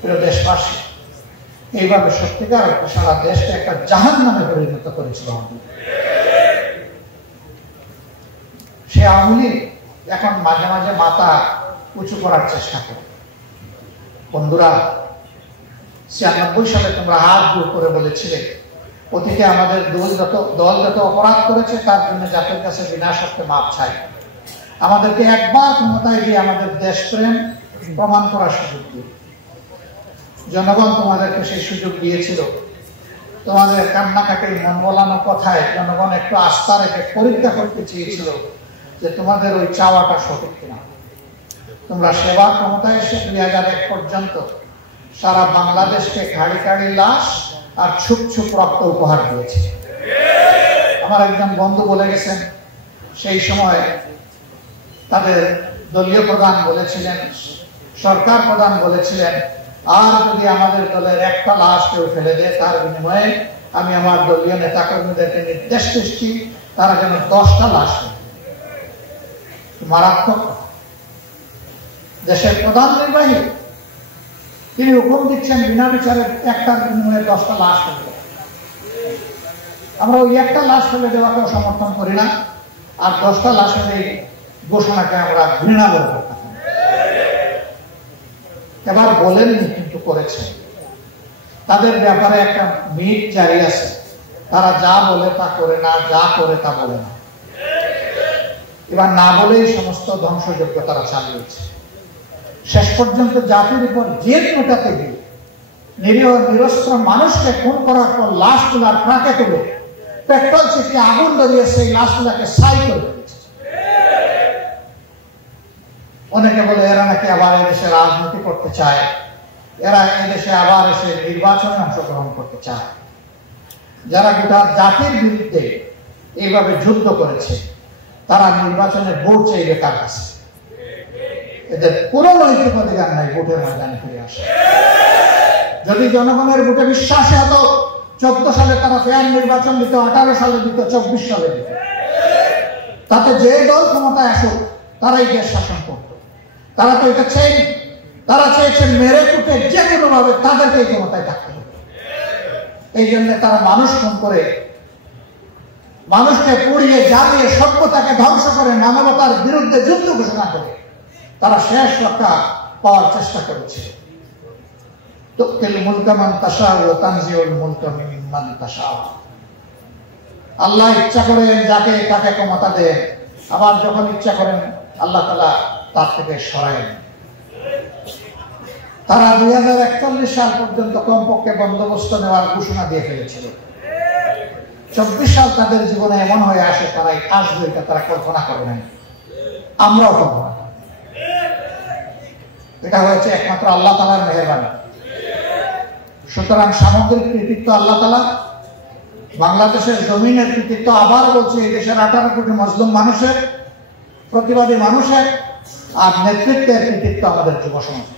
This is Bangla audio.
প্রিয় দেশবাসী, এইভাবে সত্যিকার সারা দেশকে একটা জাহান্নামে পরিণত করেছিল। সে আওয়ামী লীগ এখন মাঝে মাঝে মাথা উঁচু করার চেষ্টা করে। বন্ধুরা, 96 সালে তোমরা হাত জোর করে বলেছিলে অতীতে আমাদের দল যত অপরাধ করেছে তার জন্য জাতির কাছে বিনা শর্তে মাপ চাই। আমাদেরকে একবার ক্ষমতায় দিয়ে আমাদের দেশপ্রেম প্রমাণ করার সুযোগ দিই। জনগণ তোমাদেরকে সেই সুযোগ দিয়েছিল। তোমাদের কান্নাকাটির মন বলানো কথায় জনগণ একটু আস্থা রেখে পরীক্ষা করতে চেয়েছিল যে তোমাদের ওই চাওয়াটা সঠিক কিনা। তোমরা সেবা ক্ষমতায় এসে 2001 পর্যন্ত সারা বাংলাদেশকে খাড়ি খাড়ি লাশ আর ছুপ ছুপ রক্ত উপহার দিয়েছে। আমার একজন বন্ধু বলে গেছেন, সেই সময় তাদের দলীয় প্রধান বলেছিলেন, সরকার প্রধান বলেছিলেন, আর যদি আমাদের দলের একটা লাশ কেউ ফেলে দেয় তার বিনিময়ে আমি আমার দলীয় নেতাকর্মীদেরকে নির্দেশ দিচ্ছি তারা যেন 10টা লাশ ফেলে। মারাত্মক। দেশের প্রধান নির্বাহী তিনি হুকুম দিচ্ছেন বিনা বিচারের একটার বিনিময়ে 10টা লাশ ফেলে দেয়। আমরা ওই একটা লাশ ফেলে দেওয়াকেও সমর্থন করি না, আর 10টা লাশের এই ঘোষণাকে আমরা ঘৃণা করব। এবার বলেননি কিন্তু করেছে। তাদের ব্যাপারে একটা মিথ জারি আছে, তারা যা বলে তা করে না, যা করে তা বলে না। এবার না বলেই সমস্ত ধ্বংসযজ্ঞ তারা চালিয়েছে। শেষ পর্যন্ত জাতির উপর জেদ মেটাতে গিয়ে নিরীহ নিরস্ত্র মানুষকে খুন করার পর লাশগুলার ট্রাকে তুলে পেট্রোল ছিটিয়ে আগুন ধরিয়ে সেই লাশগুলাকে ছাই করে দিয়েছে। অনেকে বলে এরা নাকি আবার এদেশে রাজনীতি করতে চায়, এরা এদেশে আবার এসে নির্বাচনে অংশগ্রহণ করতে চায়। যারা গোটা জাতির বিরুদ্ধে এইভাবে যুদ্ধ করেছে তারা নির্বাচনে ভোট চাইবে কার কাছে? এদের কোনো নৈতিক অধিকার নাই ভোটের ময়দানে ফিরে আসে। যদি জনগণের ভোটে বিশ্বাসে হতো 14 সালে তারা ফেয়ার নির্বাচন দিত, 18 সালে দিত, 24 সালে দিত। তাতে যে দল ক্ষমতায় আসুক তারাই দেশ শাসন করত। তারা তো এটা চাইনি। তারা চেয়েছেন মেরে কুটে যে কোনো ভাবে তাদেরকে ক্ষমতায় থাকতে হবে। এই জন্য তারা মানুষ খুন করে, মানুষকে পুড়িয়ে জ্বালিয়ে সভ্যতাকে ধ্বংস করে, মানবতার বিরুদ্ধে যুদ্ধ ঘোষণা করে তারা শেষ রক্ষা পাওয়ার চেষ্টা করেছে। আল্লাহ ইচ্ছা করেন যাকে তাকে ক্ষমতা দেন, আবার যখন ইচ্ছা করেন আল্লাহ তাআলা তার থেকে সরায়। তারা 2041 সাল পর্যন্ত কমপক্ষে বন্দোবস্ত নেওয়ার ঘোষণা দিয়ে ফেলেছিল। 24 সাল তাদের জীবনে এমন হয়ে আসে তারা আসবে এটা তারা কল্পনা করে নাই, আমরাও কল্পনা করি। এটা হয়েছে একমাত্র আল্লাহ তাআলার মেহেরবানি। সুতরাং সামগ্রিক কৃতিত্ব আল্লাহ তাআলা, বাংলাদেশের জমিনের কৃতিত্ব আবার বলছে এই দেশের 18 কোটি মুসলিম মানুষের, প্রতিবাদী মানুষের, আর নেতৃত্বের কৃতিত্ব আমাদের যুব সমাজ।